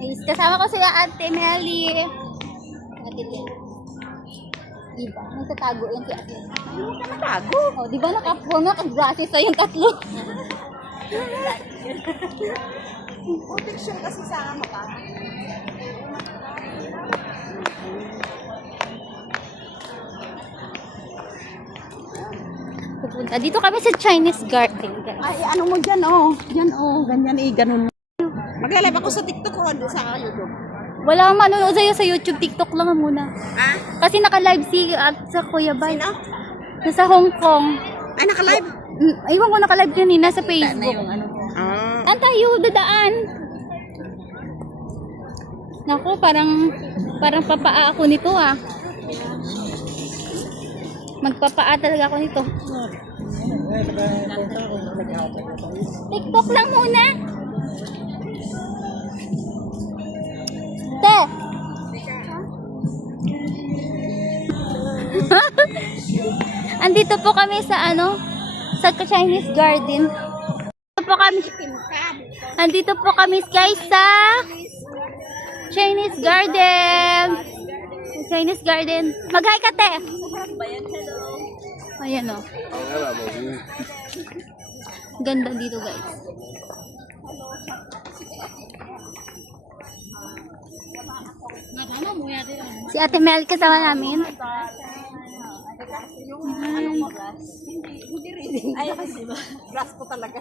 Guys, kasama ko sila Ate Melly. Ate Melly. Diba? Nagtatago yan si Ate. Natago. Oh, diba naka-glasses sa yung tatlo? Protection kasi sa mata. Pupunta. Dito kami sa Chinese Garden, guys. Ay, ano mo dyan, oh. Dyan, oh. Ganyan, ganun. Mag-live ako sa TikTok ko, sa YouTube. Wala akong manonood sa'yo sa YouTube, TikTok lang muna. Ah? Kasi naka-live si at sa Kuya Bay. Sino? Nasa Hong Kong. Ay, naka-live? Aywan ko naka-live kanina sa Facebook. Ah. Saan tayo dadaan? Naku, parang papaa ako nito ah. Magpapaa talaga ako nito. TikTok lang muna. Te! Andito po kami sa sa Chinese Garden. Andito po kami guys sa Chinese Garden. Chinese Garden. Mag-hi ka, te. Ayan o. Ganda dito guys. Si Ate Mel kasama namin. Ay, glass ko talaga.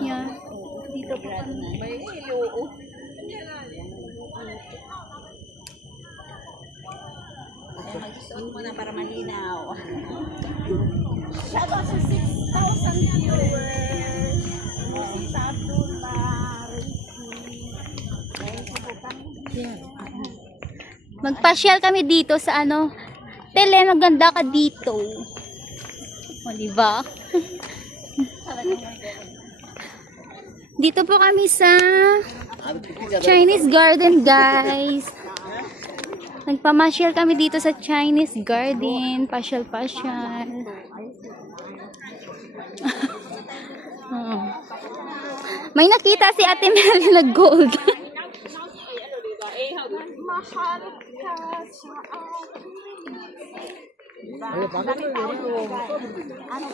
Yan. Dito po kami. May ilo. Magsuot mo na para malinaw. Shout out sa 6,000 viewers. Magpasyal kami dito sa Tele, maganda ka dito. O, diba? Dito po kami sa Chinese Garden, guys. Nagpamasyal kami dito sa Chinese Garden. Pasyal-pasyal. May nakita si Ate Mel na gold. Mahal ka sa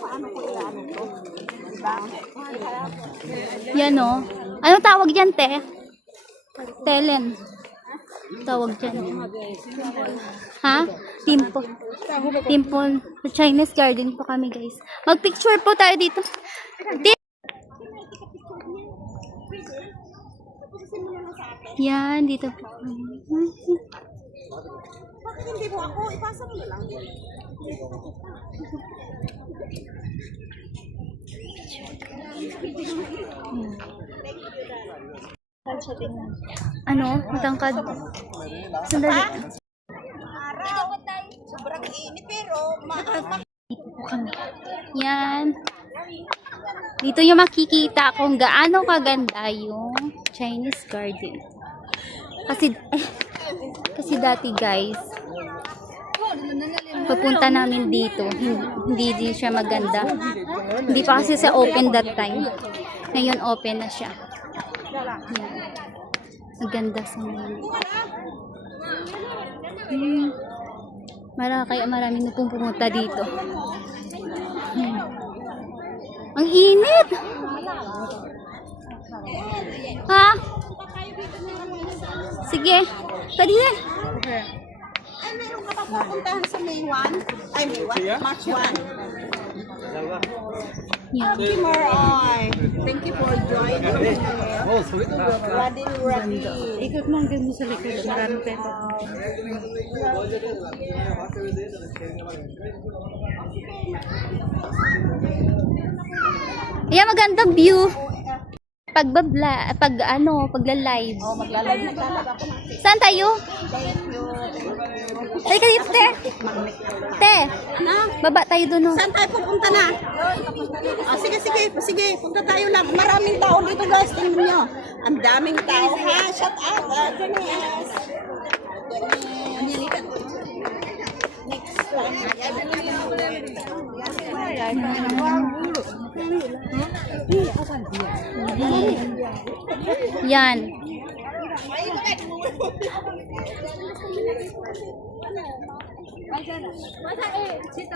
ano ko to? Diba? Yan o. Anong tawag dyan, te? Telen. Tawag dyan. Ha? Timple. Timple. Sa Chinese Garden po kami, guys. Mag-picture po tayo dito. Yan, dito po kami. Bakit hindi mo ako? Ipasa mo na lang. Matangkad. Sandali. Sobrang init pero Dito po kami. Yan. Dito yung makikita kung gaano kaganda yung Chinese Garden. Kasi dati guys, papunta namin dito, hindi din siya maganda. Hindi pa kasi sa open that time. Ngayon open na siya. Maganda sa mga. Marami na pong pumunta dito. Ang init! Ha? Sige. Pwede na. ay meron ka pa pupuntahan sa May 1? Ay, May 1? March 1. Yan. Thank you, Maroy. Thank you for joining. Ready. Ikot mo hanggang mo sa likod. Maraming peso. Ayan, magandang view. Pagla-live. Oh, magla-live na talaga ako. Saan tayo? Ay, kayo, te. Te, baba tayo doon. Saan tayo pupunta na? Sige, punta tayo lang. Maraming tao dito guys, tingnan nyo. Ang daming tao ha. Shout out. Janice. Next time. Yan.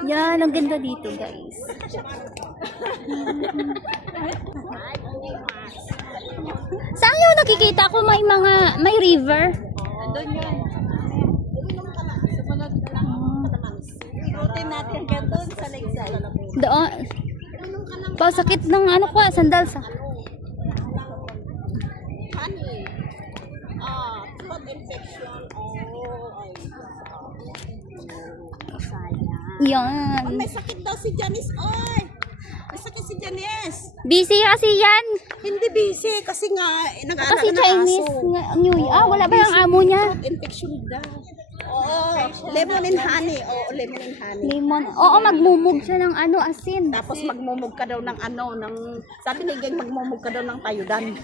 Yan, ang ganda dito, guys. Saan yung nakikita ko may river? Doon yun. Routine natin ka doon sa lakeside. Doon. Pasakit ng ano ko, sandal sa. Honey. Throat infection. Ay. Sayang. Yan. May sakit daw si Janice. Oy! May sakit si Janice. Busy kasi yan. Hindi busy kasi nga nag-aaral Kasi na Chinese aso. New Year. Wala ba yung amo niya? Infection daw. Oo, lemon and honey. Oo, lemon and honey. Lemon. Oo, magmumug siya ng ano, asin. Tapos magmumug ka daw ng sabi ni Geng, magmumug ka daw ng tayudan.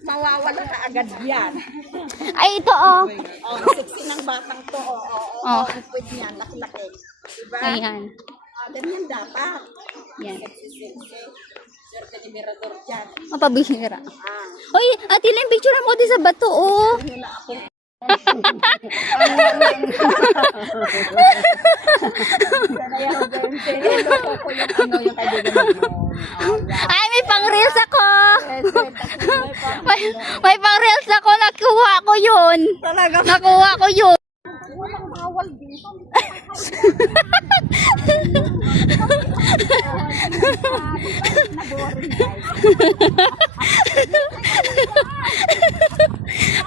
Mawawala ka agad yan. Ay, ito oh. Oh, sexy ng batang to. Oh. Pwede niyan, laki-laki. Diba? Ayan. Ganyan dapat. Yan. Sexy. Swerte ni Mirador dyan. Mapabihira. Uy, ate Len, picture mo din sa bato, oh. Yun na ako. Ay, may pang-reels ako. may pang-reels ako. Nakuha ko yun. Talaga. Nakuha ko yun. Walang bawal dito.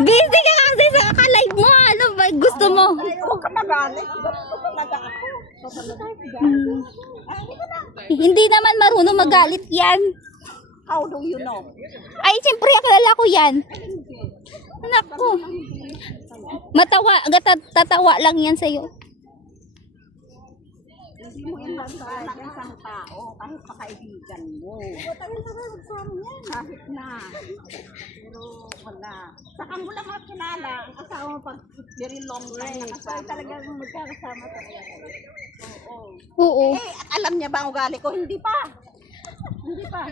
Busy ka kasi sa ka-live mo. Ano ba gusto mo? Ay, huwag ka magalit. Gusto talaga ako. Hindi naman marunong magalit yan. How do you know? Ay, siyempre, akala ko yan. Naku. Tatawa lang yan sa'yo. Hindi mo inasahan ng isang tao kahit pakaibigan mo. Tayo magsama yan. Kahit na. Pero wala. Saka mo lang makilala ang asawa mo pag very long time nakasama. Talagang magkakasama talaga. Oo. Eh, at alam niya ba ang ugali ko? Hindi pa. Hindi pa.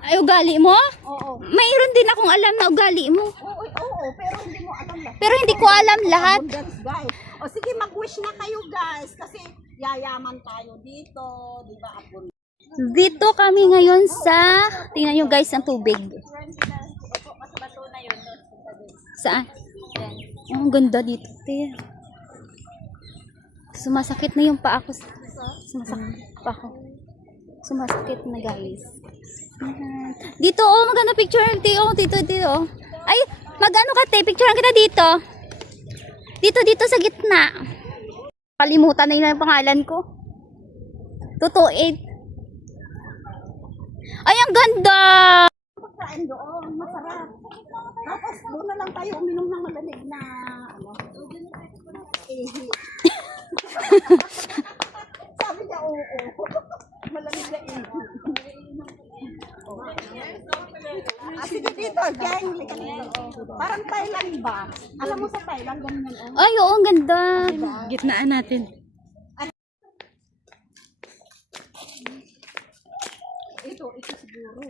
Ay, ugali mo? Oo. Mayroon din akong alam na ugali mo. Oo, pero hindi mo alam lahat. Pero hindi ko alam lahat. Abundance, guys. O sige, mag-wish na kayo, guys. Kasi yayaman tayo dito. Di ba, abundance? Dito kami ngayon sa, tingnan nyo guys, ang tubig. Saan? Oh, ang ganda dito, te. Sumasakit na yung paa ko. Sumasakit pa ako. Sumasakit na, guys. Ayan. Dito, oh, maganda picture. Dito, oh. Ay, magano ka, te? Picturean kita dito. Dito sa gitna. Kalimutan na yun ang pangalan ko. Tutuid. Ay, ang ganda! Pagkain doon, masarap. Tapos doon na lang tayo uminom ng malamig na ihi. Sabi niya, oo. Malamig na ihi. Sige dito, gang. Parang Thailand ba? Alam mo sa Thailand, ganyan. Ay, oo, ang ganda. Gitnaan natin. Ito siguro.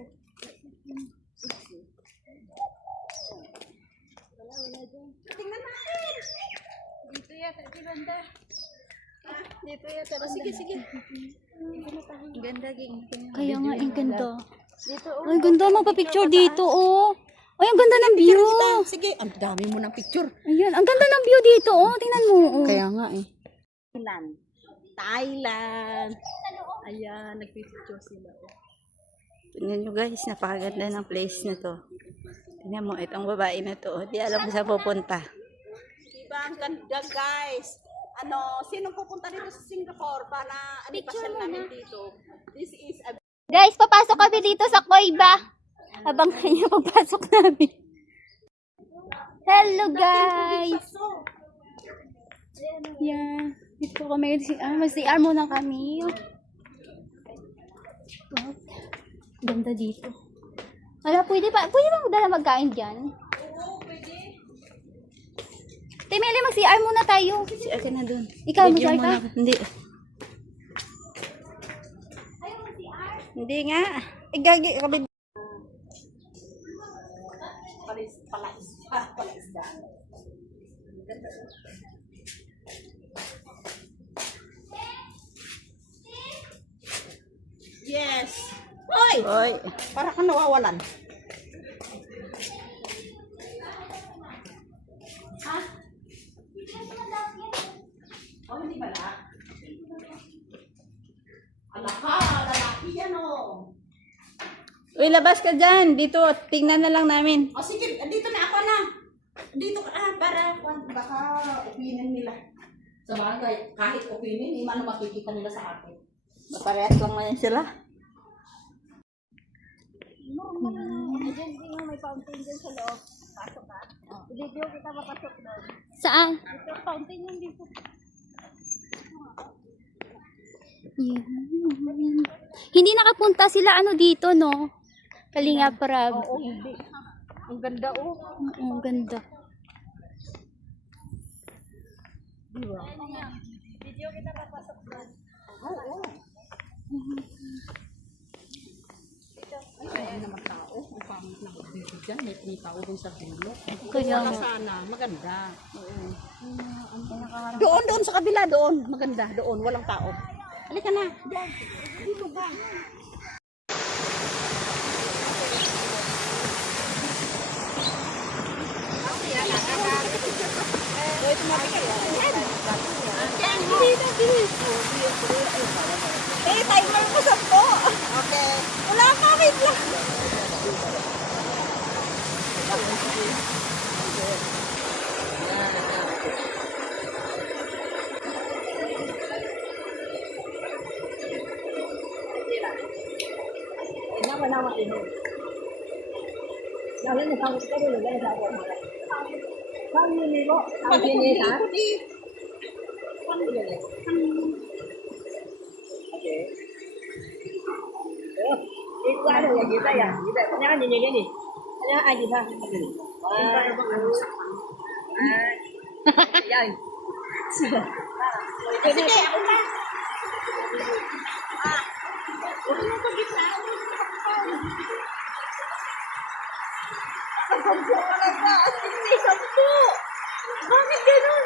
Tingnan natin. Dito yata, di banda. Dito yata. Sige. Ganda, kaya nga, ang ganda. Ay, ganda, magpa-picture dito, oh. Ay, ang ganda ng view. Sige, ang dami mo ng picture. Ayan, ang ganda ng view dito, oh. Tingnan mo, oh. Kaya nga eh. Thailand. Ayan, nagpipicture sila. Tingnan nyo guys, napakaganda ng place na to. Tingnan mo, itong babae na to. Di alam kung saan pupunta. Diba, ang ganda guys. Sino pupunta dito sa Singapore para pasyal namin dito? This is a... Guys, papasok kami dito sa Koiba. Habang kanya pagpasok namin. Hello, guys. Yan. Dito kami. Mag-CR muna kami. Wow. Ganda dito. Wala, pwede ba magdala magkain dyan? Temeli, mag-CR muna tayo. Si Ate na dun. Ikaw, Video mag-CR ka? muna. Hindi. Hindi nga. Igagi. Kabid. Yes. Hoy! Hoy. Para kang nawawalan. Oh, hindi bala. Alaka, lalaki yan oh. Uy, labas ka dyan. Dito, tingnan na lang namin. O sige, dito na ako na. Dito ka para baka opinion nila. Sa bagay, kahit opinion, hindi man makikita nila sa akin. Parehas lang man sila. May fountain dyan sa loob. Pasok ka. Video kita mapasok doon. Saan? Ito, fountain yung dito. Yan. Hindi nakapunta sila ano dito, no? Kalinga Prab. Oo, hindi. Ang ganda oh. Oo, ang ganda. Video kita mapasok doon. Oo. Ay, naman tao. Ang pangit na video dyan. May tao doon sa dulo. Kaya Wala nga. sana. Maganda. Doon sa kabila. Doon. Maganda. Doon. Walang tao. Halika na. Diyan. Dito ba? Eh, timer mo 10. Okay. Wala ka, wait lang. Sige, ako na. Bakit ganun?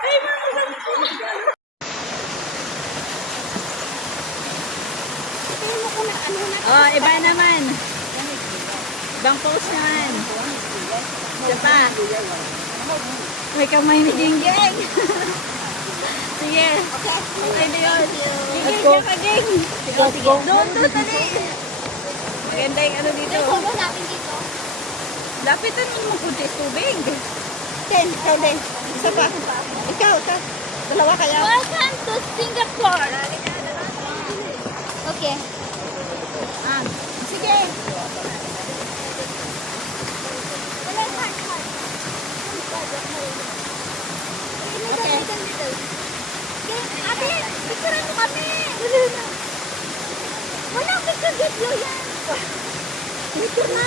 Ay, Oh, iba naman. Ibang post naman. Isa pa. May kamay ni Ginggeng. Sige. Okay na yun. Let's go. Sige. Doon, dali. Maganda yung ano dito. Ano natin dito? Lapitan mo mo kunti tubig. Ten, ikaw din. Isa pa. Ikaw, dalawa kaya. Welcome to Singapore. Okay. Ah, sige. Okay. Ate, picturean mo kami. Walang picture video yan. Picture na.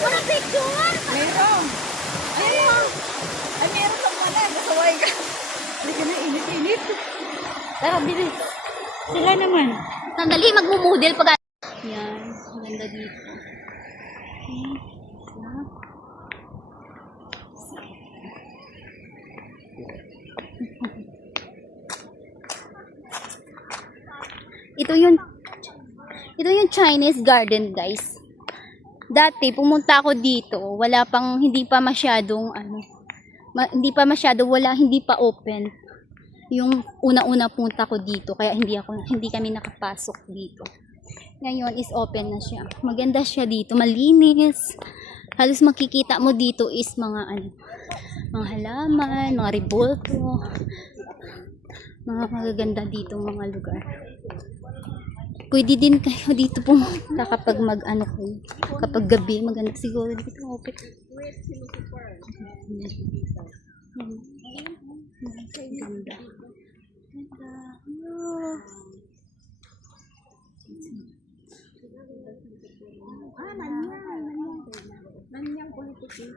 Walang picture. Meron. Ayun. Ay, meron lang pala. Kasaway ka. Hindi ka na init-init. Tara, bilis. Sila naman. Sandali, magmumodel pag... Yan, ang ganda dito. Ito yung Chinese garden, guys. Dati pumunta ako dito, wala pang hindi pa masyadong hindi pa open. Yung una-una punta ko dito, kaya hindi kami nakapasok dito. Ngayon is open na siya. Maganda siya dito, malinis. Halos makikita mo dito is mga halaman, mga rebulto. Mga magaganda dito mga lugar. Pwede din kayo dito pumunta kapag kapag gabi, maganda siguro dito open. Ganda. Ah, nanyang politician.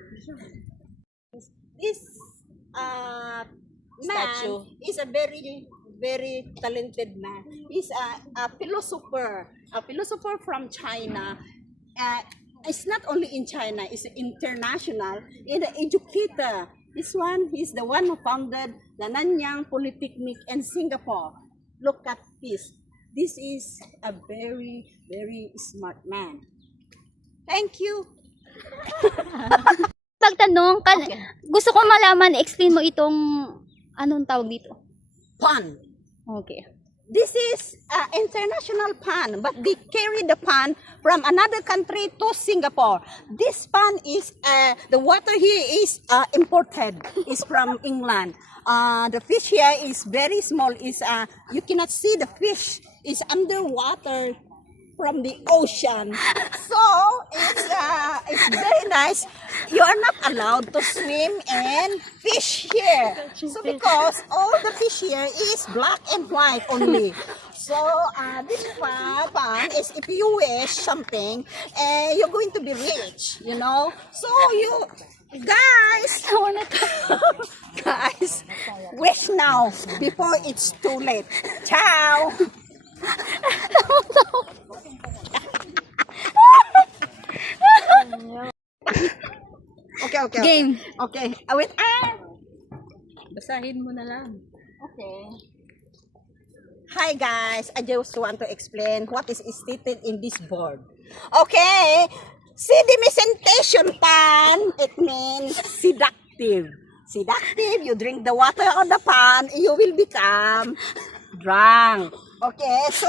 man is a very, very talented man. He's a philosopher from China. It's not only in China, it's international. And an educator. This one, he's the one who founded the Nanyang Polytechnic in Singapore. Look at this. This is a very, very smart man. Thank you. Pagtanong, gusto ko malaman, explain mo itong, anong tawag dito? Pan. Okay. This is international pan, but they carry the pan from another country to Singapore. This pan is, the water here is imported, is from England. The fish here is very small, you cannot see the fish, is underwater from the ocean. So, it's very nice. You are not allowed to swim and fish here. So, because all the fish here is black and white only. So, this pan is if you wish something, you're going to be rich, you know. So, you guys, guys, wish now before it's too late. Ciao. Okay. Game. Okay. Wait. Basahin mo na lang. Okay. Hi guys, I just want to explain what is stated in this board. Okay. Sedimentation pan, it means seductive. Seductive, you drink the water on the pan, you will become drunk. Okay, so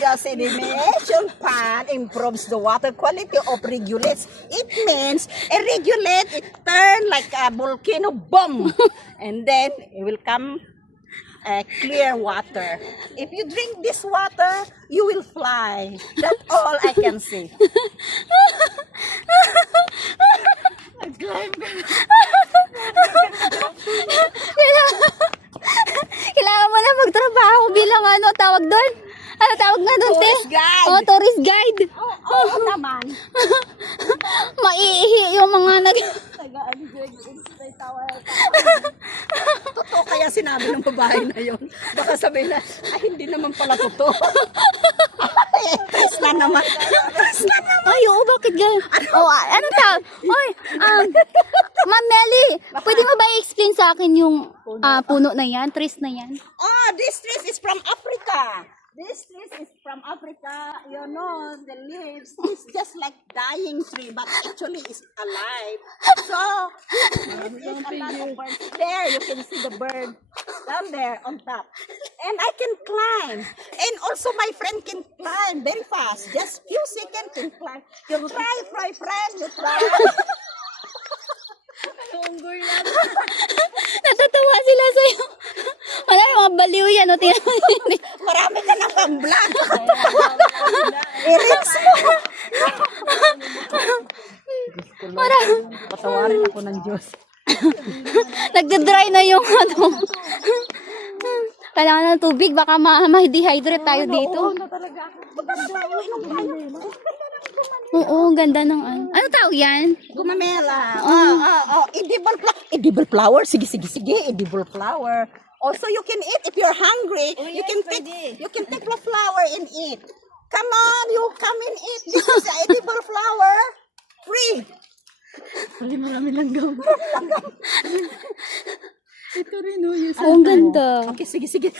the sedimentation pan improves the water quality of regulates. It means regulate, it turn like a volcano bomb. And then it will come clear water. If you drink this water, you will fly. That's all I can say. Kailangan mo na magtrabaho bilang ano, tawag doon? Ano tawag na doon, te? Tourist guide. Oh, tourist guide. Oo naman. Maiihi yung mga Totoo kaya sinabi ng babae na yun. Baka sabihin na, ay hindi naman pala totoo. Tres na naman. Ay, oo, bakit ganyan? Oh, ano tawag? Oy, Ma'am Melly, pwede mo ba i-explain sa akin yung puno na yan, trees na yan? Oh, this tree is from Africa. This tree is from Africa. You know, the leaves is just like dying tree, but actually it's alive. So, this is a lot of birds. There, you can see the bird down there on top. And I can climb. And also my friend can climb very fast. Just few seconds can climb. You try, my friend. You try. Natatawa sila sa'yo. Wala yung mga baliw yan. O, tingnan mo yun. Marami ka na pang vlog. I-reels mo. Patawarin ako ng Diyos. Nagda-dry na yung ano. Kailangan ng tubig. Baka ma-dehydrate tayo dito. Oo, ganda ng ano. Ano tawag yan? Gumamela. Edible flower. Sige. Edible flower. Also, you can eat if you're hungry. You can take the flower and eat. Come on, you come and eat. This is edible flower. Free. Marami langgam. Ito rin o. Oo, ang ganda. Okay, sige.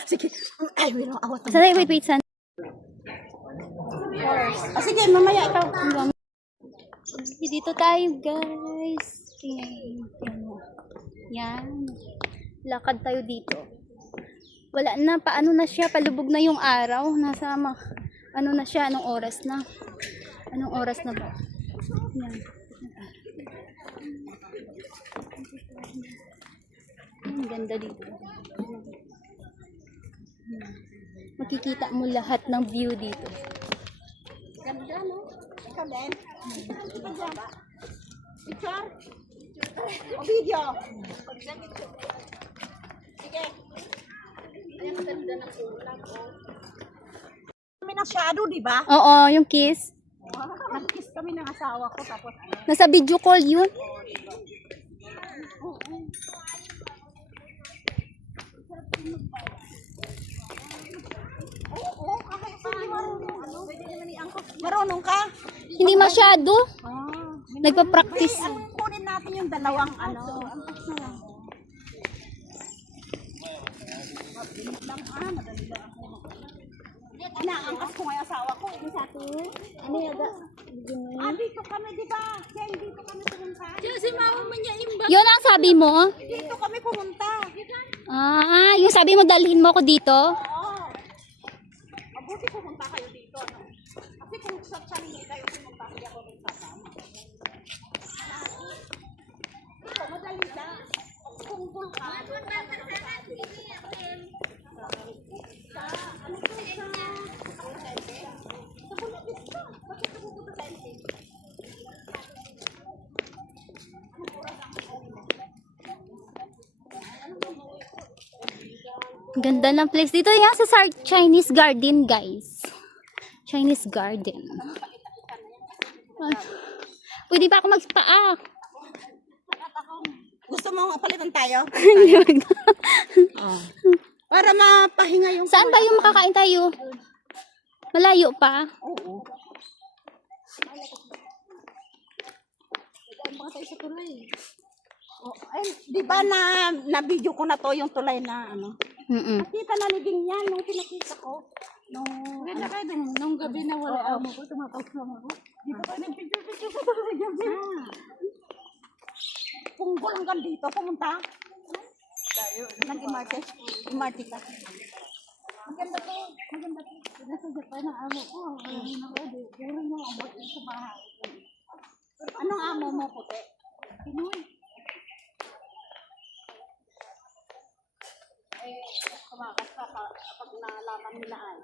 Ay, awat. Sanay, wait, san. Sige, mamaya ikaw. Dito tayo, guys. Yan. Lakad tayo dito. Wala na, paano na siya? Palubog na yung araw. Nasa, ano na siya? Anong oras na? Anong oras na ba? Yan. Ang ganda dito. Makikita mo lahat ng view dito. Ganda, no? Ikaw din. Picture? O video? Sige. Ayan, maganda ng ulam. Kami ng shadow, di ba? Oo, yung kiss. Nag-kiss kami ng asawa ko, tapos Nasa video call yun. Marunong ka? Hindi masyado. Ah. Nagpa-practice. Anong kunin natin yung dalawang ano? Inaangkas ko nga yung asawa ko. Ano sa atin? Ano yung dito kami, di ba? Yan, dito kami pumunta. Yun ang sabi mo? Dito kami pumunta. Ah, yung sabi mo dalhin mo ko dito? Oo. Mabuti pumunta kayo dito. No? Kasi kung sa sarili kayo pumunta, hindi ako magsasama. Ito, madali lang. Tungkol ka. Ganda ng place dito. Yan sa Chinese garden, guys. Chinese garden. Ah, pwede ba ako magpaa? Gusto mo palitan tayo? Para mapahinga yung... Saan ba yung makakain tayo? Malayo pa. Oo. Saan ba tayo sa tulay? Oh, ay, di ba na video ko na to yung tulay na ano? Nakita na ni Ding yan nung pinakita ko. Nung gabi na wala amo ko, tumataw lang ako. Di ba nag-picture ko sa gabi? Punggol hanggang dito, pumunta. Nag-MRT ka. Maganda to. Nasa Japan ang amo ko. Gano'n mo ang bakit sa bahay. Anong amo mo, puti? Pinoy. Kumakas ka kapag nalaman nila ay.